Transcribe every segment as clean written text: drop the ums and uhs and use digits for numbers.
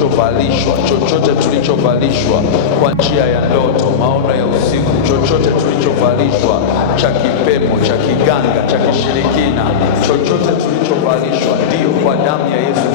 tulichovalishwa, chochote tulichovalishwa kwa njia ya ndoto, maono ya usiku, chochote tulichovalishwa cha kipemo, cha kiganga, cha kishirikina, chochote tulichovalishwa, ndio kwa damu ya Yesu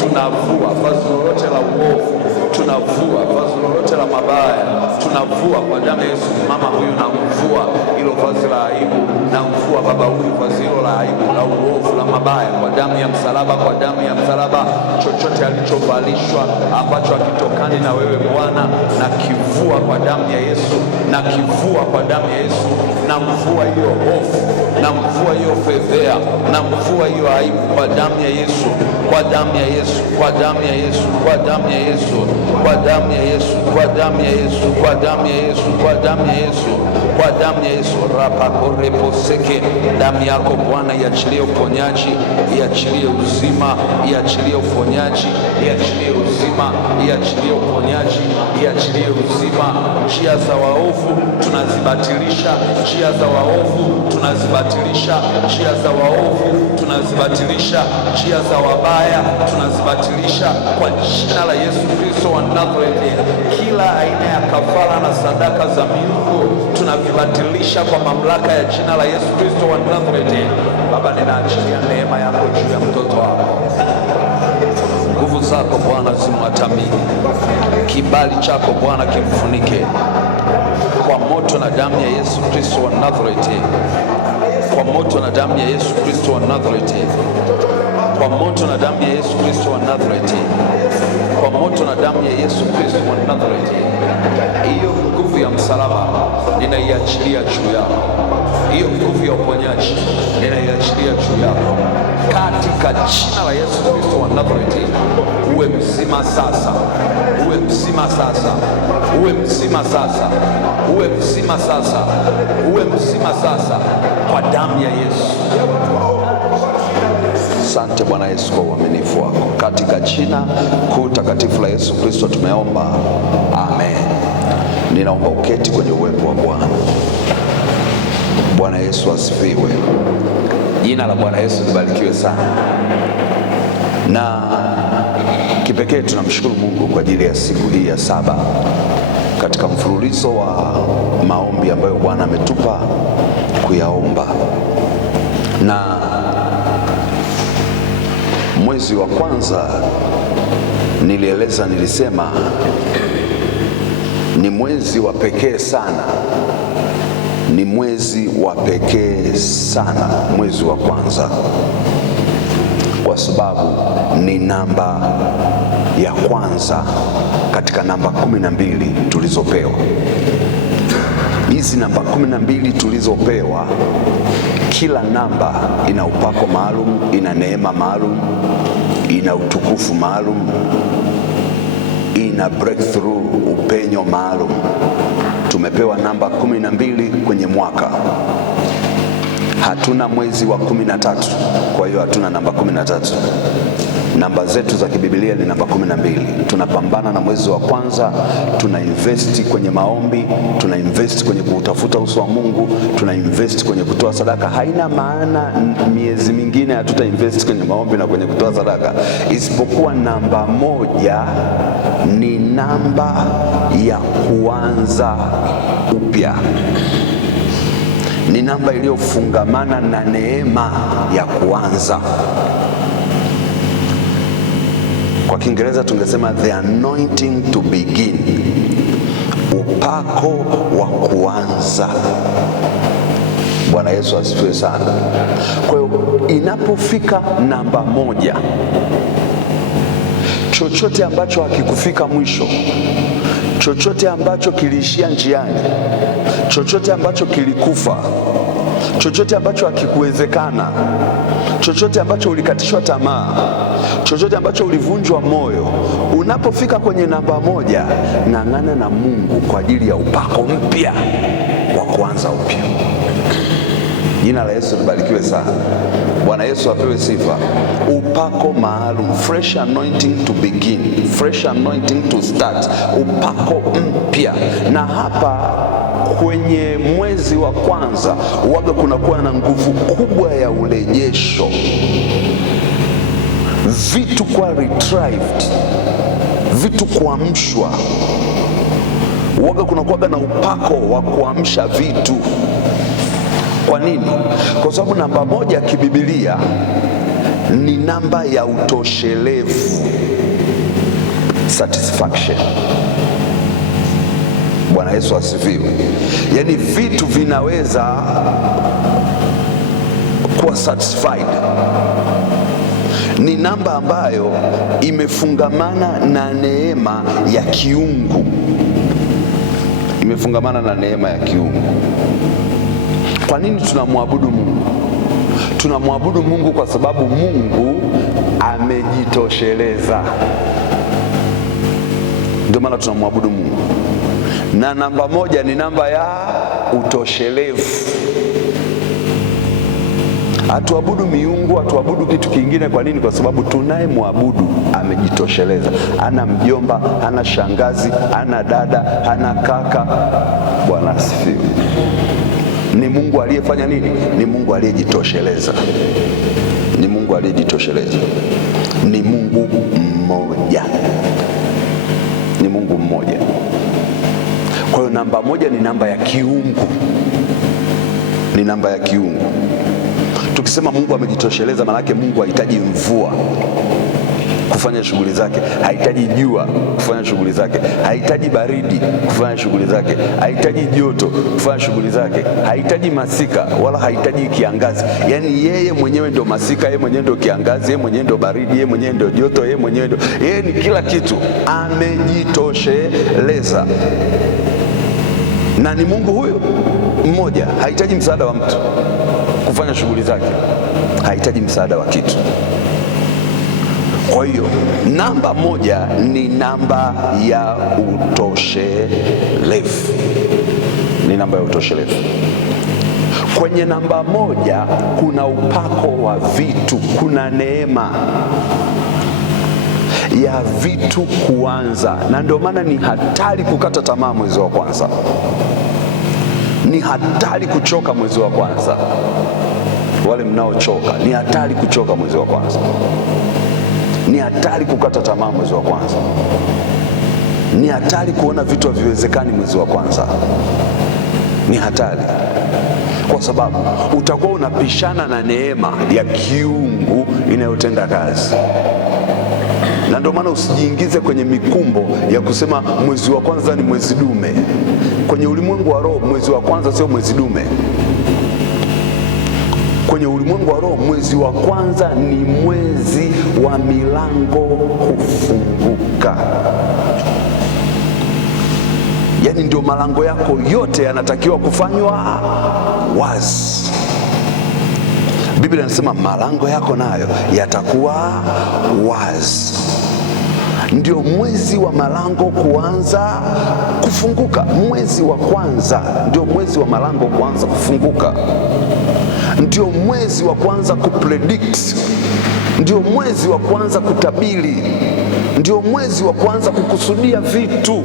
tunavua vazi lolote la uovu, tunavua vazi lolote la mabaya, tunavua kwa damu ya Yesu. Mama huyu namvua hilo vazi la aibu, namvua baba huyu vazi hilo la aibu, la uovu, la mabaya, kwa damu ya msalaba, kwa damu ya msalaba. Chochote alichovalishwa ambacho hakitokani na wewe Bwana, na kivua kwa damu ya Yesu, na kivua kwa damu ya Yesu. Namvua hiyo hofu, namvua hiyo fedhea, namvua hiyo aibu kwa damu ya Yesu, kwa damu ya Yesu, kwa damu ya Yesu, kwa damu ya Yesu, kwa damu ya Yesu, kwa damu ya Yesu, kwa damu ya Yesu, kwa damu ya Yesu, kwa damu ya Yesu. Rapakoreposeke, damu yako Bwana iachilie uponyaji, iachilie uzima, iachilie uponyaji, iachilie uzima, iachilie uponyaji, iachilie uzima. Njia za waovu tunazibatilisha, njia za waovu tunazibatilisha, njia za waovu tunazibatilisha, njia za wabaya tunazibatilisha kwa jina la Yesu Kristo wa Nazareti. Kila aina ya kafara na sadaka za miungu tunavibatilisha kwa mamlaka ya jina la Yesu Kristo wa Nazareti. Baba, ninaachilia neema yako juu ya mtoto wako, nguvu zako Bwana zimwatamini, kibali chako Bwana kimfunike kwa moto na damu ya Yesu Kristo wa Nazareti, kwa moto na damu ya Yesu Kristo wa Nazareti, kwa moto na damu ya Yesu Kristo wa Nazareti, kwa moto na damu ya Yesu Kristo wa Nazareti. Hiyo nguvu ya msalaba ninaiachilia juu yako, hiyo nguvu ya uponyaji ninaiachilia juu yako katika jina la Yesu Kristo wa Nazareti. Uwe mzima sasa, uwe mzima sasa, uwe mzima sasa, uwe mzima sasa, uwe mzima sasa kwa damu ya Yesu. Asante Bwana Yesu kwa uaminifu wako, katika jina kuu takatifu la Yesu Kristo tumeomba, amen. Ninaomba uketi kwenye uwepo wa Bwana. Bwana Yesu asifiwe. Jina la Bwana Yesu libarikiwe sana. Na kipekee tunamshukuru Mungu kwa ajili ya siku hii ya saba katika mfululizo wa maombi ambayo Bwana ametupa kuyaomba. Na mwezi wa kwanza nilisema ni mwezi wa pekee sana, ni mwezi wa pekee sana, mwezi wa kwanza, kwa sababu ni namba ya kwanza katika namba 12 tulizopewa. Hizi namba 12 tulizopewa, kila namba ina upako maalum, ina neema maalum, ina utukufu maalum, ina breakthrough, upenyo maalum. Tumepewa namba 12 kwenye mwaka. Hatuna mwezi wa 13, kwa hiyo hatuna namba 13. Namba zetu za kibibilia ni namba 12. Tunapambana na mwezi wa kwanza, tuna invest kwenye maombi, tuna invest kwenye kutafuta uso wa Mungu, tuna invest kwenye kutoa sadaka. Haina maana miezi mingine hatuta invest kwenye maombi na kwenye kutoa sadaka, isipokuwa namba 1 ni namba ya kuanza upya, ni namba iliyofungamana na neema ya kuanza. Kwa Kiingereza tungesema the anointing to begin, upako wa kuanza. Bwana Yesu asifiwe sana. Kwa hiyo inapofika namba 1, chochote ambacho hakikufika mwisho, chochote ambacho kiliishia njiani, chochote ambacho kilikufa, chochote ambacho hakikuwezekana, chochote ambacho ulikatishwa tamaa, chochote ambacho ulivunjwa moyo, unapofika kwenye namba 1, ng'ang'ana na Mungu kwa ajili ya upako mpya wa kuanza upya. Jina la Yesu libarikiwe sana. Bwana Yesu apewe sifa. Upako maalum, fresh anointing to begin, fresh anointing to start, upako mpya. Na hapa kwenye mwezi wa kwanza waga kunakuwa na nguvu kubwa ya urejesho. vitu kwa retrieved, vitu kuamshwa. Waga kuna kuwaga na upako wa kuamsha vitu. Kwa nini? Kwa sababu namba moja kibibilia ni namba ya utoshelevu, satisfaction. Bwana Yesu asifiwe. Yaani vitu vinaweza kuwa satisfied. Ni namba ambayo imefungamana na neema ya kiungu, imefungamana na neema ya kiungu. Kwa nini tunamwabudu Mungu? Tunamwabudu Mungu kwa sababu Mungu amejitosheleza. Ndio maana tunamwabudu Mungu. Na namba moja ni namba ya utoshelevu. Hatuabudu miungu, hatuabudu kitu kingine. Kwa nini? Kwa sababu tunayemwabudu amejitosheleza. Hana mjomba, hana shangazi, hana dada, hana kaka. Bwana asifiwe. Ni Mungu aliyefanya nini? Ni Mungu aliyejitosheleza. Ni Mungu aliyejitosheleza. Ni Mungu mmoja. Ni Mungu mmoja. Kwa hiyo namba moja ni namba ya kiungu. Ni namba ya kiungu. Tukisema Mungu amejitosheleza, maana yake Mungu hahitaji mvua kufanya shughuli zake, hahitaji jua kufanya shughuli zake, hahitaji baridi kufanya shughuli zake, hahitaji joto kufanya shughuli zake, hahitaji masika wala hahitaji kiangazi. Yaani yeye mwenyewe ndio masika, yeye mwenyewe ndio kiangazi, yeye mwenyewe ndio baridi, yeye mwenyewe ndio joto, yeye mwenyewe ndio, yeye ni kila kitu. Amejitosheleza. Na ni Mungu huyo mmoja, hahitaji msaada wa mtu kufanya shughuli zake, hahitaji msaada wa kitu. Kwa hiyo namba moja ni namba ya utoshelevu. Ni namba ya utoshelevu. Kwenye namba moja kuna upako wa vitu, kuna neema ya vitu kuanza. Na ndio maana ni hatari kukata tamaa mwezi wa kwanza. Ni hatari kuchoka mwezi wa kwanza. Wale mnaochoka, ni hatari kuchoka mwezi wa kwanza. Ni hatari kukata tamaa mwezi wa kwanza. Ni hatari kuona vitu haviwezekani mwezi wa kwanza. Ni hatari, kwa sababu utakuwa unapishana na neema ya kiungu inayotenda kazi. Na ndio maana usijiingize kwenye mikumbo ya kusema mwezi wa kwanza ni mwezi dume. Kwenye ulimwengu wa roho mwezi wa kwanza sio mwezi dume. Kwenye ulimwengu wa roho mwezi wa kwanza ni mwezi wa milango kufunguka. Yaani ndio malango yako yote yanatakiwa kufanywa wazi. Biblia inasema malango yako nayo yatakuwa wazi. Ndio mwezi wa malango kuanza kufunguka. Mwezi wa kwanza ndio mwezi wa malango kuanza kufunguka. Ndio mwezi wa kwanza kupredict. Ndio mwezi wa kwanza kutabiri. Ndio mwezi wa kwanza kukusudia vitu.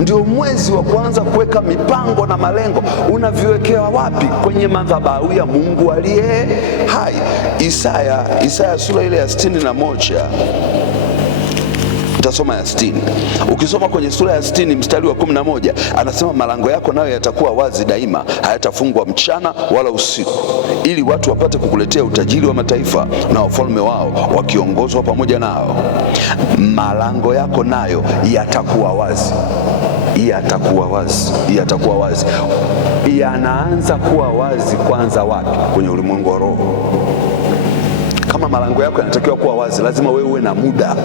Ndio mwezi wa kwanza kuweka mipango na malengo. Unaviwekea wapi? Kwenye madhabahu ya Mungu aliye hai. Isaya sura ile ya 61. Nitasoma ya 60. Ukisoma kwenye sura ya 60 mstari wa 11, anasema malango yako nayo yatakuwa wazi daima, hayatafungwa mchana wala usiku, ili watu wapate kukuletea utajiri wa mataifa na wafalme wao wakiongozwa pamoja nao. Malango yako nayo yatakuwa wazi. Yatakuwa wazi. Yatakuwa wazi. Yanaanza kuwa wazi kwanza wapi? Kwenye ulimwengu wa roho. Kama malango yako yanatakiwa kuwa wazi, lazima wewe uwe na muda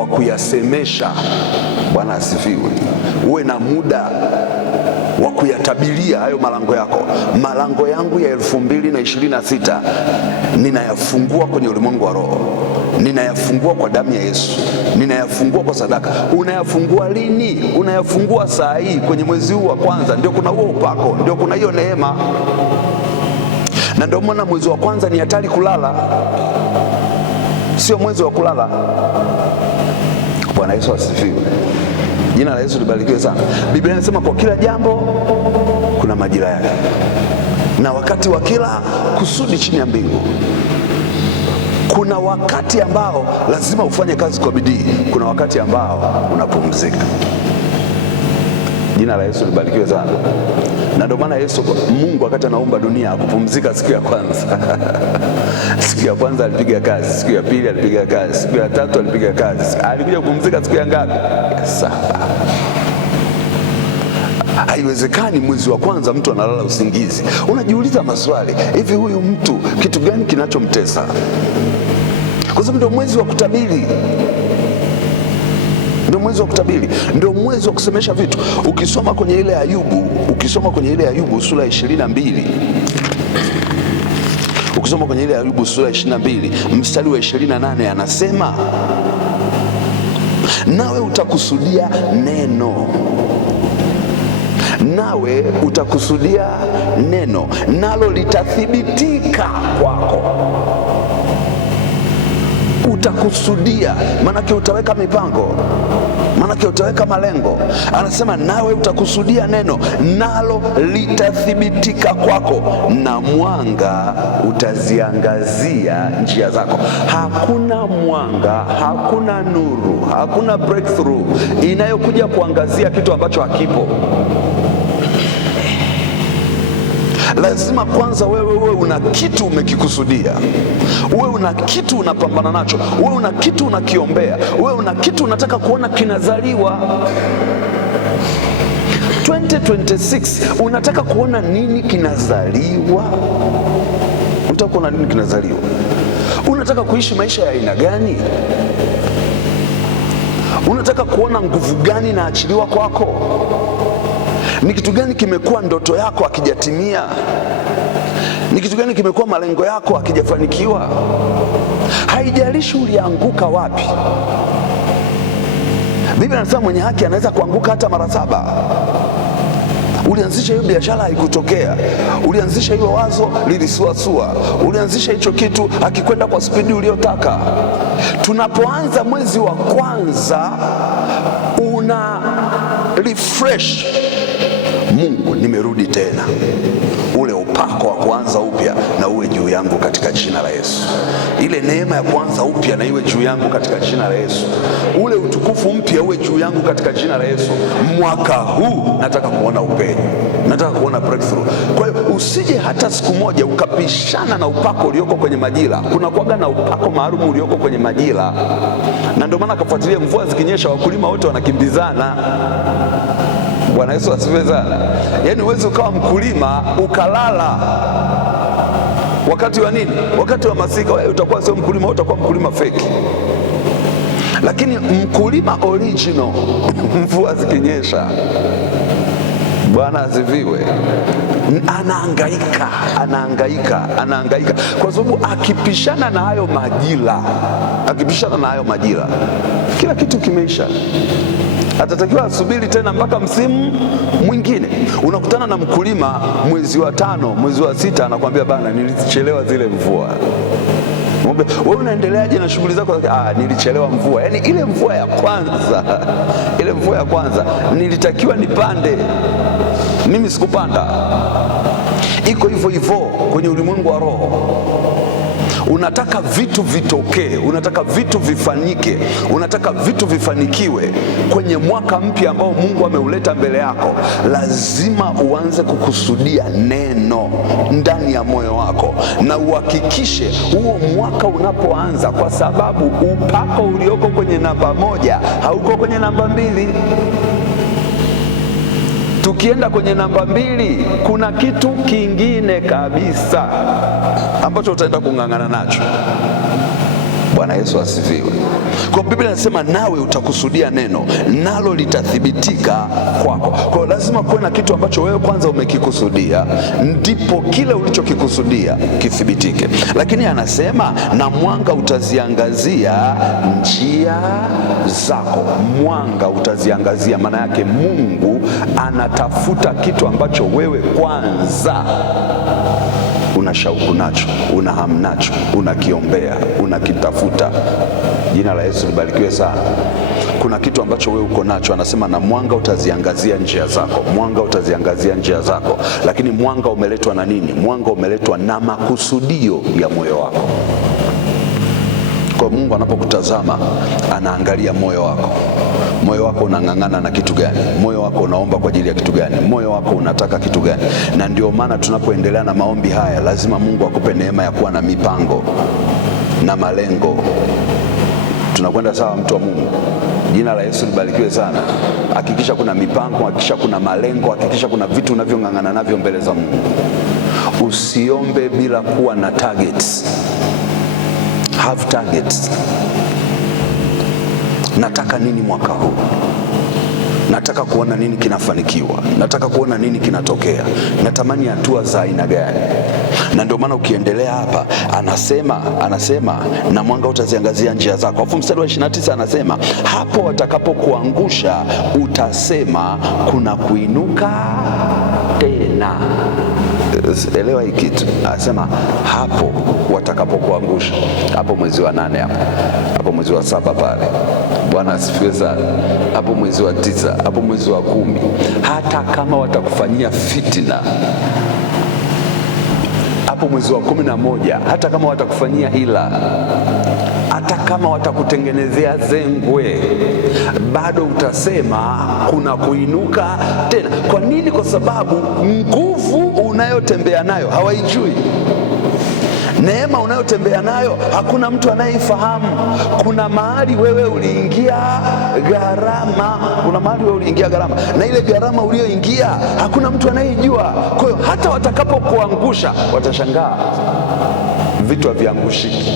wa kuyasemesha. Bwana asifiwe. Uwe na muda wa kuyatabiria hayo malango yako. Malango yangu ya 2026 ninayafungua kwenye ulimwengu wa roho. Ninayafungua kwa damu ya Yesu. Ninayafungua kwa sadaka. Unayafungua lini? Unayafungua saa hii, kwenye mwezi huu wa kwanza. Ndio kuna huo upako, ndio kuna hiyo neema. Na ndio maana mwezi wa kwanza ni hatari kulala. Sio mwezi wa kulala. Bwana Yesu asifiwe. Jina la Yesu libarikiwe sana. Biblia inasema kwa kila jambo kuna majira yake, na wakati wa kila kusudi chini ya mbingu. Kuna wakati ambao lazima ufanye kazi kwa bidii, kuna wakati ambao unapumzika. Jina la Yesu libarikiwe sana. Na ndio maana Mungu wakati anaumba dunia hakupumzika siku ya kwanza. Siku ya kwanza alipiga kazi, siku ya pili alipiga kazi, siku ya tatu alipiga kazi. Alikuja kupumzika siku ya ngapi? Ya saba. Haiwezekani mwezi wa kwanza mtu analala usingizi. Unajiuliza maswali, hivi huyu mtu kitu gani kinachomtesa? Kwa sababu ndio mwezi wa kutabiri. Ndio mwezi wa kutabiri, ndio mwezi wa kusemesha vitu. Ukisoma kwenye ile Ayubu sura ya 22, ukisoma kwenye ile Ayubu sura ya 22 mstari wa 28, anasema nawe utakusudia neno, nawe utakusudia neno, nalo litathibitika kwako. Utakusudia, manake utaweka mipango, manake utaweka malengo. Anasema nawe utakusudia neno, nalo litathibitika kwako, na mwanga utaziangazia njia zako. Hakuna mwanga, hakuna nuru, hakuna breakthrough inayokuja kuangazia kitu ambacho hakipo. Lazima kwanza wewe una kitu umekikusudia, wewe una kitu unapambana nacho, wewe una kitu unakiombea, wewe una kitu unataka kuona kinazaliwa. 2026 unataka kuona nini kinazaliwa? Unataka kuona nini kinazaliwa? Unataka kuishi maisha ya aina gani? Unataka kuona nguvu gani inaachiliwa kwako? Ni kitu gani kimekuwa ndoto yako akijatimia? Ni kitu gani kimekuwa malengo yako akijafanikiwa? Haijalishi ulianguka wapi. Biblia inasema mwenye haki anaweza kuanguka hata mara 7. Ulianzisha hiyo biashara haikutokea, ulianzisha hilo wazo lilisuasua, ulianzisha hicho kitu akikwenda kwa spidi uliotaka. Tunapoanza mwezi wa kwanza una refresh, Mungu nimerudi tena, ule upako wa kuanza upya na uwe juu yangu katika jina la Yesu. Ile neema ya kuanza upya na iwe juu yangu katika jina la Yesu. Ule utukufu mpya uwe juu yangu katika jina la Yesu. Mwaka huu nataka kuona upenyo, nataka kuona breakthrough. Kwa hiyo usije hata siku moja ukapishana na upako ulioko kwenye majira. Kuna kuwaga na upako maalum ulioko kwenye majira, na ndio maana kafuatilia, mvua zikinyesha wakulima wote wanakimbizana. Bwana Yesu asifiwe sana. Yaani huwezi ukawa mkulima ukalala wakati wa nini? Wakati wa masika. Wewe utakuwa sio mkulima, utakuwa mkulima fake. Lakini mkulima original mvua zikinyesha, Bwana asifiwe, anahangaika kwa sababu akipishana na hayo majira, kila kitu kimeisha. Atatakiwa asubiri tena mpaka msimu mwingine. Unakutana na mkulima mwezi wa 5, mwezi wa 6, anakuambia bana, nilichelewa zile mvua. Wewe unaendeleaje na shughuli zako? Nilichelewa mvua. Yaani ile mvua ya kwanza nilitakiwa nipande, mimi sikupanda. Iko hivyo hivyo kwenye ulimwengu wa roho. Unataka vitu vitokee, unataka vitu vifanyike, unataka vitu vifanikiwe kwenye mwaka mpya ambao Mungu ameuleta mbele yako, lazima uanze kukusudia neno ndani ya moyo wako, na uhakikishe huo mwaka unapoanza, kwa sababu upako ulioko kwenye namba 1 hauko kwenye namba 2. Tukienda kwenye namba 2 kuna kitu kingine kabisa ambacho utaenda kung'ang'ana nacho. Bwana Yesu asifiwe. Kwa Biblia inasema nawe utakusudia neno, nalo litathibitika kwako. Kwa hiyo lazima kuwe na kitu ambacho wewe kwanza umekikusudia, ndipo kile ulichokikusudia kithibitike. Lakini anasema na mwanga utaziangazia njia zako. Mwanga utaziangazia, maana yake Mungu anatafuta kitu ambacho wewe kwanza una shauku nacho, una hamu nacho, unakiombea, unakitafuta. Jina la Yesu libarikiwe sana. Kuna kitu ambacho wewe uko nacho, anasema na mwanga utaziangazia njia zako. Mwanga utaziangazia njia zako. Lakini mwanga umeletwa na nini? Mwanga umeletwa na makusudio ya moyo wako. Kwa Mungu anapokutazama anaangalia moyo wako. Moyo wako unang'ang'ana na kitu gani? Moyo wako unaomba kwa ajili ya kitu gani? Moyo wako unataka kitu gani? Na ndio maana tunapoendelea na maombi haya, lazima Mungu akupe neema ya kuwa na mipango na malengo. Tunakwenda sawa, mtu wa Mungu? Jina la Yesu libarikiwe sana. Hakikisha kuna mipango, hakikisha kuna malengo, hakikisha kuna vitu unavyong'ang'ana navyo mbele za Mungu. Usiombe bila kuwa na targets. Have targets. Nataka nini mwaka huu? Nataka kuona nini kinafanikiwa? Nataka kuona nini kinatokea? Natamani hatua za aina gani? Na ndio maana ukiendelea hapa anasema na mwanga utaziangazia njia zako. Alafu mstari wa 29 anasema hapo watakapokuangusha utasema kuna kuinuka tena. Elewa hii kitu. Anasema hapo watakapokuangusha. Hapo mwezi wa 8 hapo mwezi wa 7 pale. Bwana asifiwe sana. Hapo mwezi wa 9, hapo mwezi wa 10. Hata kama watakufanyia fitina. Hapo mwezi wa 11, hata kama watakufanyia hila, hata kama watakutengenezea zengwe, bado utasema kuna kuinuka tena. Kwa nini? Kwa sababu nguvu unayotembea nayo hawaijui. Neema unayotembea nayo hakuna mtu anayeifahamu. Kuna mahali wewe uliingia gharama, na ile gharama uliyoingia hakuna mtu anayejua. Kwa hiyo hata watakapokuangusha watashangaa, vitu haviangushiki.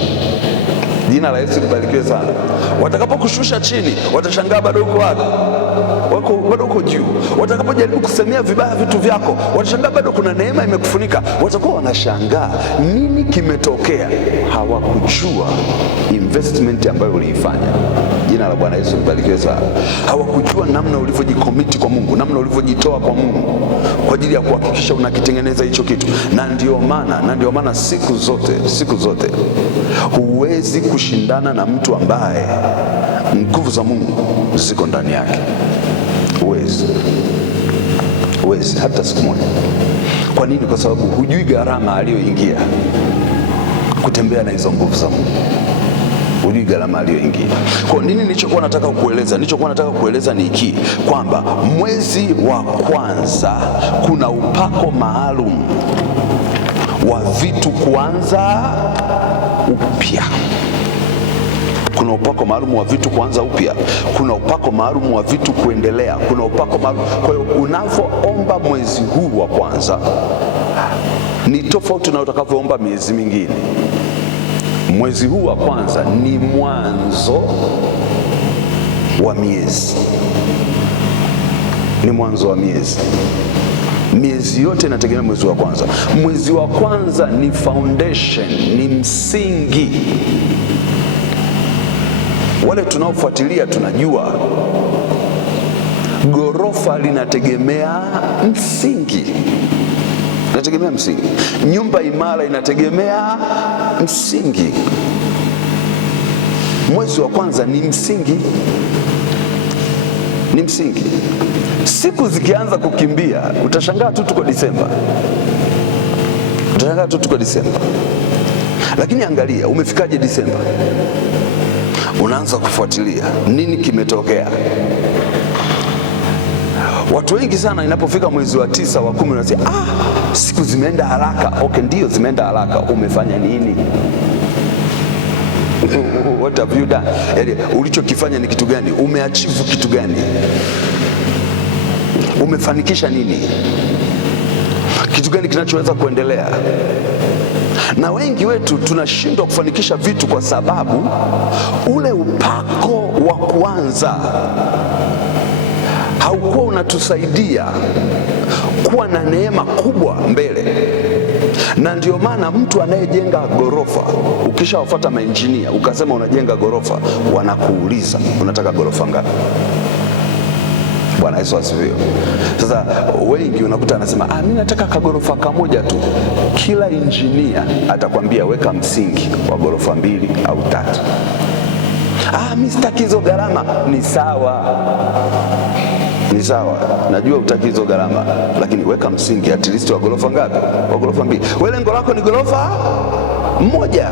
Jina la Yesu libarikiwe sana. Watakapokushusha chini watashangaa bado uko wapi? Bado uko juu. Watakapojaribu kusemea vibaya vitu vyako watashangaa bado kuna neema imekufunika. Watakuwa wanashangaa nini kimetokea. Hawakujua investment ambayo uliifanya. Jina la Bwana Yesu libarikiwe sana. Hawakujua namna ulivyojikomiti kwa Mungu, namna ulivyojitoa kwa Mungu kwa ajili ya kuhakikisha unakitengeneza hicho kitu. Na ndio maana siku zote huwezi kushindana na mtu ambaye nguvu za Mungu ziko ndani yake. Huwezi hata siku moja. Kwa nini? Kwa sababu hujui gharama aliyoingia kutembea na hizo nguvu za Mungu. Hujui gharama aliyoingia. Kwa nini? Nilichokuwa nataka kueleza ni hiki, kwamba mwezi wa kwanza kuna upako maalum wa vitu kuanza upya. Kuna upako maalum wa vitu kuanza upya. Kuna upako maalum wa vitu kuendelea. Kuna upako maalum. Kwa hiyo unavyoomba mwezi huu wa kwanza ni tofauti na utakavyoomba miezi mingine. Mwezi huu wa kwanza ni mwanzo wa miezi. Miezi yote inategemea mwezi wa kwanza. Mwezi wa kwanza ni foundation, ni msingi. Wale tunaofuatilia tunajua ghorofa linategemea msingi. Nyumba imara inategemea msingi. Mwezi wa kwanza ni msingi. Siku zikianza kukimbia utashangaa tu tuko Disemba. Lakini angalia umefikaje Disemba. Unaanza kufuatilia nini kimetokea. Watu wengi sana inapofika mwezi wa 9 wa 10 wanasema siku zimeenda haraka. Okay, ndio zimeenda haraka. Umefanya nini? What have you done? Ulichokifanya ni kitu gani? Umeachieve kitu gani? Umefanikisha nini? Kitu gani kinachoweza kuendelea? Na wengi wetu tunashindwa kufanikisha vitu kwa sababu ule upako wa kwanza haukuwa unatusaidia kuwa na neema kubwa mbele. Na ndio maana mtu anayejenga ghorofa, ukishawafuata mainjinia ukasema unajenga ghorofa, wanakuuliza unataka ghorofa ngapi? Bwana Yesu asifiwe. Sasa wengi unakuta anasema mimi nataka kagorofa kamoja tu. Kila injinia atakwambia weka msingi wa ghorofa 2 au 3. Mimi sitaki hizo gharama. Ni sawa. Najua utaki hizo gharama, lakini weka msingi at least wa ghorofa ngapi? Wa ghorofa 2. Wewe lengo lako ni ghorofa mmoja.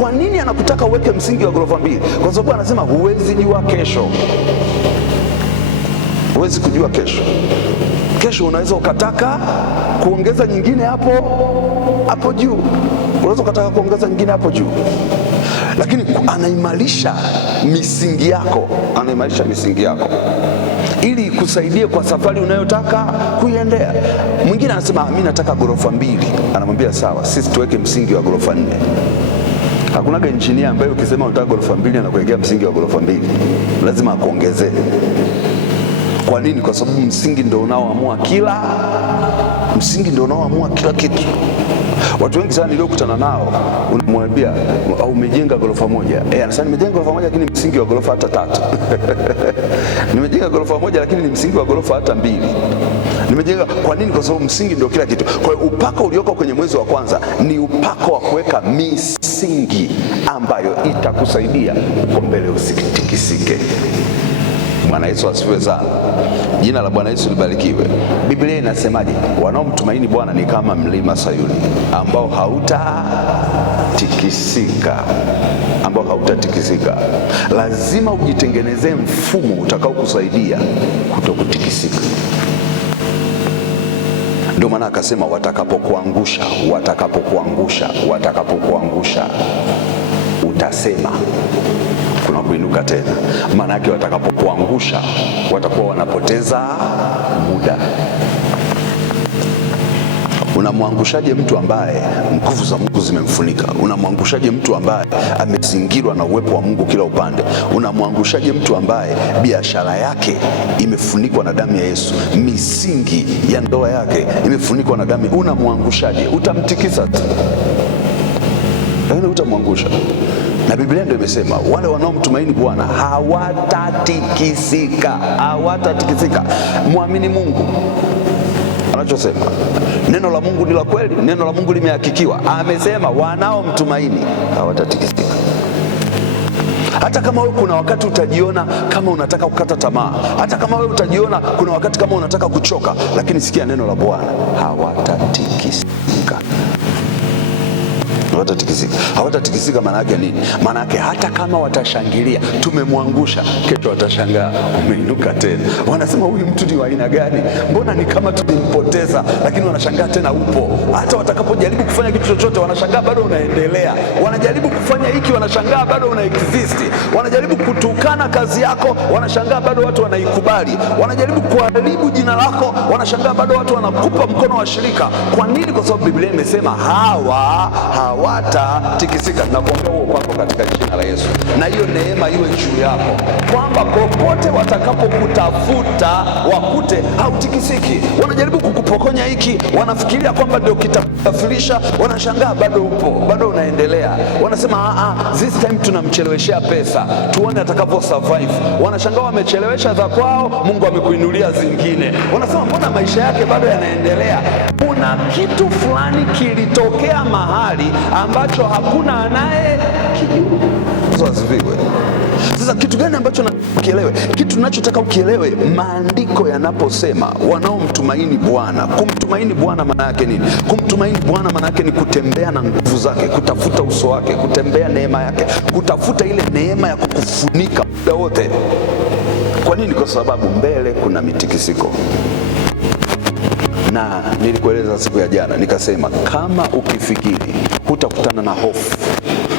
Kwa nini anakutaka uweke msingi wa ghorofa mbili? Kwa sababu anasema huwezi jua kesho. Huwezi kujua kesho. Kesho unaweza ukataka kuongeza nyingine hapo juu, unaweza ukataka kuongeza nyingine hapo juu, lakini anaimarisha misingi yako, ili ikusaidie kwa safari unayotaka kuiendea. Mwingine anasema mimi nataka ghorofa mbili, anamwambia sawa, sisi tuweke msingi wa ghorofa 4. Hakunaga injinia ambaye ukisema unataka ghorofa mbili anakuwekea msingi wa ghorofa 2, lazima akuongezee. Kwa nini? Kwa sababu msingi ndio unaoamua kila kitu. Watu wengi sana niliokutana nao, unamwambia umejenga ghorofa moja, anasema nimejenga ghorofa moja lakini msingi wa ghorofa hata 3. Nimejenga ghorofa moja lakini ni msingi wa ghorofa hata 2. Nimejenga. Kwa nini? Kwa sababu msingi ndio kila kitu. Kwa hiyo upako ulioko kwenye mwezi wa kwanza ni upako wa kuweka misingi ambayo itakusaidia uko mbele usitikisike. Bwana Yesu asifiwe sana. Jina la Bwana Yesu libarikiwe. Biblia inasemaje? Wanaomtumaini Bwana ni kama mlima Sayuni ambao hautatikisika. Lazima ujitengenezee mfumo utakao kusaidia kutokutikisika. Ndio maana akasema watakapokuangusha utasema kuna kuinuka tena. Maana yake watakapokuangusha watakuwa wanapoteza muda. Unamwangushaje mtu ambaye nguvu za Mungu zimemfunika? Unamwangushaje mtu ambaye amezingirwa na uwepo wa Mungu kila upande? Unamwangushaje mtu ambaye biashara yake imefunikwa na damu ya Yesu? Misingi ya ndoa yake imefunikwa na damu. Unamwangushaje? Utamtikisa tu, lakini utamwangusha. Na Biblia ndio imesema wale wanaomtumaini Bwana hawatatikisika. Muamini Mungu anachosema. Neno la Mungu ni la kweli, neno la Mungu limehakikiwa. Amesema wanaomtumaini hawatatikisika. Hata kama wewe kuna wakati utajiona kama unataka kukata tamaa, hata kama wewe utajiona kuna wakati kama unataka kuchoka, lakini sikia neno la Bwana, hawatatikisika. Hawatatikisika maana yake nini? Maana yake hata kama watashangilia tumemwangusha, kesho watashangaa umeinuka tena. Wanasema huyu mtu ni wa aina gani? Mbona ni kama tulimpoteza, lakini wanashangaa tena upo. Hata watakapojaribu kufanya kitu chochote wanashangaa bado unaendelea. Wanajaribu kufanya hiki, wanashangaa bado una exist. Wanajaribu kutukana kazi yako, wanashangaa bado watu wanaikubali. Wanajaribu kuharibu jina lako, wanashangaa bado watu wanakupa mkono wa shirika. Kwa nini? Kwa sababu Biblia imesema hawatatikisika. Nakuombea huo upako katika jina la Yesu, na hiyo neema iwe juu yako, kwamba popote watakapokutafuta wakute hautikisiki. Wanajaribu kukupokonya hiki, wanafikiria kwamba ndio kitakusafirisha, wanashangaa bado upo, bado unaendelea. Wanasema this time tunamcheleweshea pesa, tuone atakavyo survive. Wanashangaa wamechelewesha za kwao, Mungu amekuinulia zingine. Wanasema mbona maisha yake bado yanaendelea? Kuna kitu fulani kilitokea mahali ambacho hakuna anaye kijua. Sasa kitu gani ambacho ukielewe? Kitu ninachotaka ukielewe, maandiko yanaposema wanaomtumaini Bwana. Kumtumaini Bwana maana yake nini? Kumtumaini Bwana maana yake ni kutembea na nguvu zake, kutafuta uso wake, kutembea neema yake, kutafuta ile neema ya kukufunika muda wote. Kwa nini? Kwa sababu mbele kuna mitikisiko. Na nilikueleza siku ya jana nikasema, kama ukifikiri hutakutana na hofu,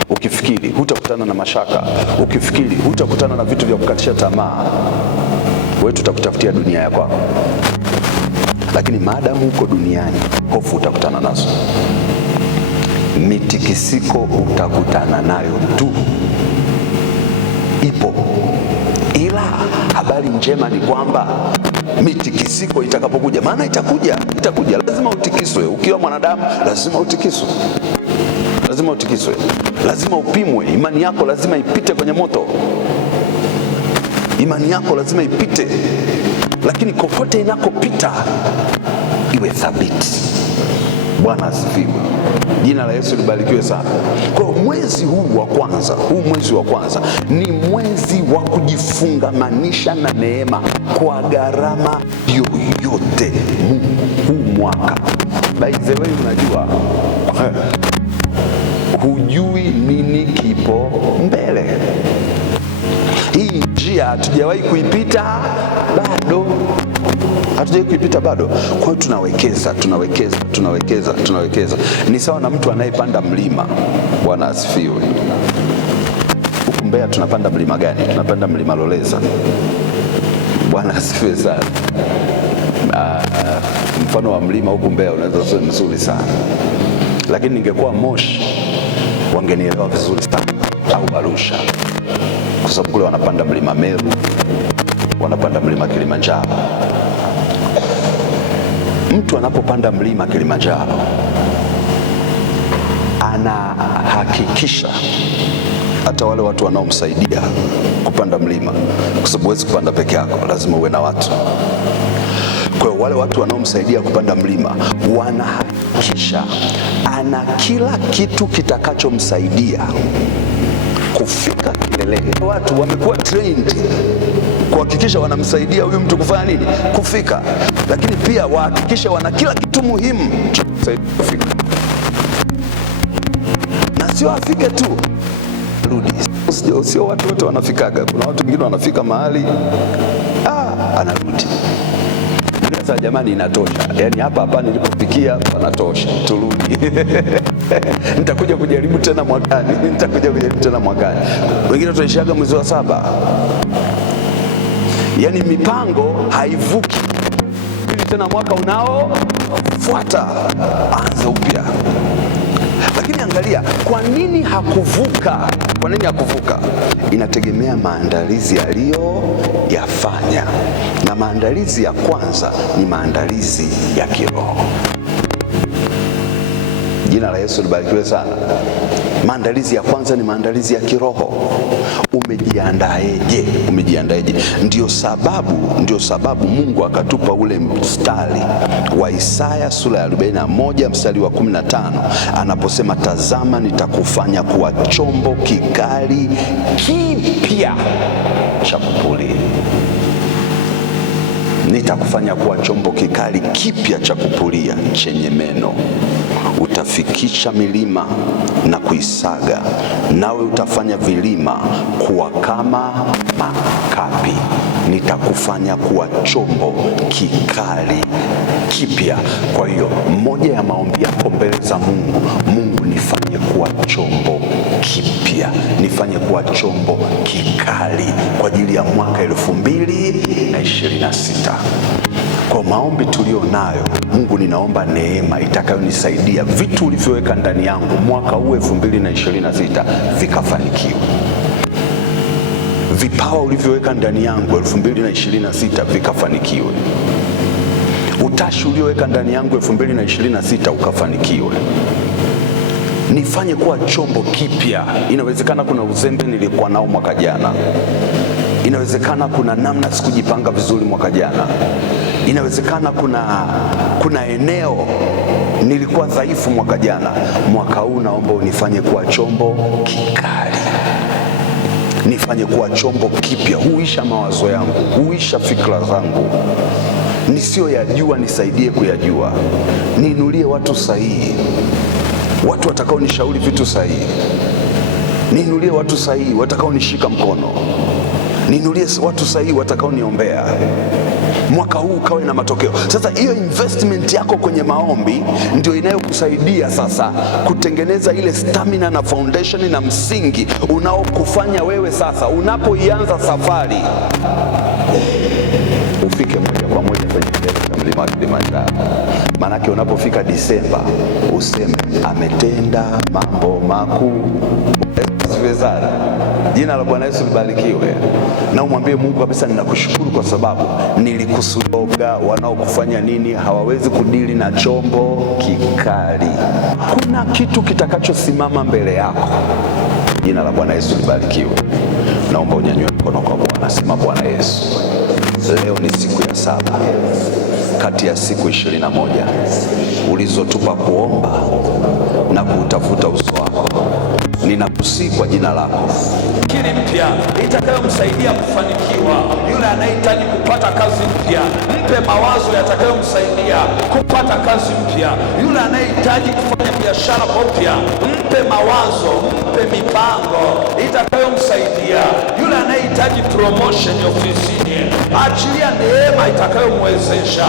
ukifikiri hutakutana na mashaka, ukifikiri hutakutana na vitu vya kukatisha tamaa, wewe tutakutafutia dunia ya kwako. Lakini maadamu uko duniani, hofu utakutana nazo, mitikisiko utakutana nayo tu, ipo. Ila habari njema ni kwamba mitikisiko itakapokuja, maana itakuja, lazima utikiswe. Ukiwa mwanadamu lazima utikiswe, lazima upimwe. Imani yako lazima ipite kwenye moto, imani yako lazima ipite, lakini kokote inakopita iwe thabiti. Bwana asifiwe. Jina la Yesu libarikiwe sana. Kwa mwezi huu wa kwanza ni mwezi wa kujifungamanisha na neema kwa gharama yoyote. Huu mwaka, by the way, unajua hatujawahi kuipita bado, hatujawahi kuipita bado. Kwa hiyo tunawekeza. Ni sawa na mtu anayepanda mlima. Bwana asifiwe. Huku Mbeya tunapanda mlima gani? Tunapanda mlima Loleza. Bwana asifiwe sana. Mfano wa mlima huku Mbeya unaweza kuwa mzuri sana, lakini ningekuwa Moshi wangenielewa vizuri sana, au Arusha, kwa sababu kule wanapanda mlima Meru, wanapanda mlima Kilimanjaro. Mtu anapopanda mlima Kilimanjaro anahakikisha hata wale watu wanaomsaidia kupanda mlima, kwa sababu huwezi kupanda peke yako, lazima uwe na watu. Kwa hiyo wale watu wanaomsaidia kupanda mlima wanahakikisha ana kila kitu kitakachomsaidia kufika kileleni. Watu wamekuwa trained kuhakikisha wanamsaidia huyu mtu kufanya nini? Kufika. Lakini pia wahakikisha wana kila kitu muhimu cha kumsaidia kufika, na sio afike tu rudi. Sio watu wote wanafikaga. Kuna watu wengine wanafika mahali anarudi. Sasa jamani, inatosha. Yaani hapa nilipofikia panatosha, turudi. Nitakuja kujaribu tena mwakani. Wengine tunaishaga mwezi wa 7. Yaani mipango haivuki ili tena mwaka unaofuata anza upya. Lakini angalia, kwa nini hakuvuka? Inategemea maandalizi aliyoyafanya, na maandalizi ya kwanza ni maandalizi ya kiroho. Jina la Yesu libarikiwe sana. Maandalizi ya kwanza ni maandalizi ya kiroho. Umejiandaeje? Ndio sababu Mungu akatupa ule mstari wa Isaya sura ya 41 mstari wa 15 anaposema, tazama nitakufanya kuwa chombo kikali kipya cha kupulia. Nitakufanya kuwa chombo kikali kipya cha kupulia chenye meno. Utafikisha milima na kuisaga, nawe utafanya vilima kuwa kama makapi. Nitakufanya kuwa chombo kikali kipya. Kwa hiyo moja ya maombi yako mbele za Mungu, nifanye kuwa chombo kipya, nifanye kuwa chombo kikali kwa ajili ya mwaka 2026. Kwa maombi tulio nayo, Mungu ninaomba neema itakayonisaidia vitu ulivyoweka ndani yangu mwaka huu 2026 vikafanikiwe. Vipawa ulivyoweka ndani yangu 2026 vikafanikiwe. Utashi ulioweka ndani yangu 2026 ukafanikiwe. Nifanye kuwa chombo kipya. Inawezekana kuna uzembe nilikuwa nao mwaka jana. Inawezekana kuna namna sikujipanga vizuri mwaka jana. Inawezekana kuna eneo nilikuwa dhaifu mwaka jana. Mwaka huu naomba unifanye kuwa chombo kikali, nifanye kuwa chombo kipya. Huisha mawazo yangu, huisha fikra zangu, nisiyoyajua nisaidie kuyajua. Niinulie watu sahihi, watu watakao nishauri vitu sahihi. Niinulie watu sahihi watakao nishika mkono. Niinulie watu sahihi watakao niombea. Mwaka huu ukawe na matokeo. Sasa hiyo investment yako kwenye maombi ndio inayokusaidia sasa kutengeneza ile stamina na foundation na msingi unaokufanya wewe sasa unapoianza safari ufike moja kwa moja kwenye mlima wa Kilimanjaro. Maanake unapofika Disemba useme ametenda mambo makuu. Jina la Bwana Yesu libarikiwe. Na umwambie Mungu kabisa, ninakushukuru kwa sababu nilikusudoga wanaokufanya nini hawawezi kudili na chombo kikali. Kuna kitu kitakachosimama mbele yako. Jina la Bwana Yesu libarikiwe. Naomba unyanyue mkono kwa Bwana. Sema, Bwana Yesu, leo ni siku ya 7 kati ya siku 21 ulizotupa kuomba na kuutafuta uso wako. Ninakusihi kwa jina lako, akili mpya itakayomsaidia kufanikiwa. Yule anayehitaji kupata kazi mpya, mpe mawazo yatakayomsaidia kupata kazi mpya. Yule anayehitaji kufanya biashara mpya, mpe mawazo, mpe mipango itakayomsaidia. Yule anayehitaji anahitaji promotion ofisini, achilia neema itakayomwezesha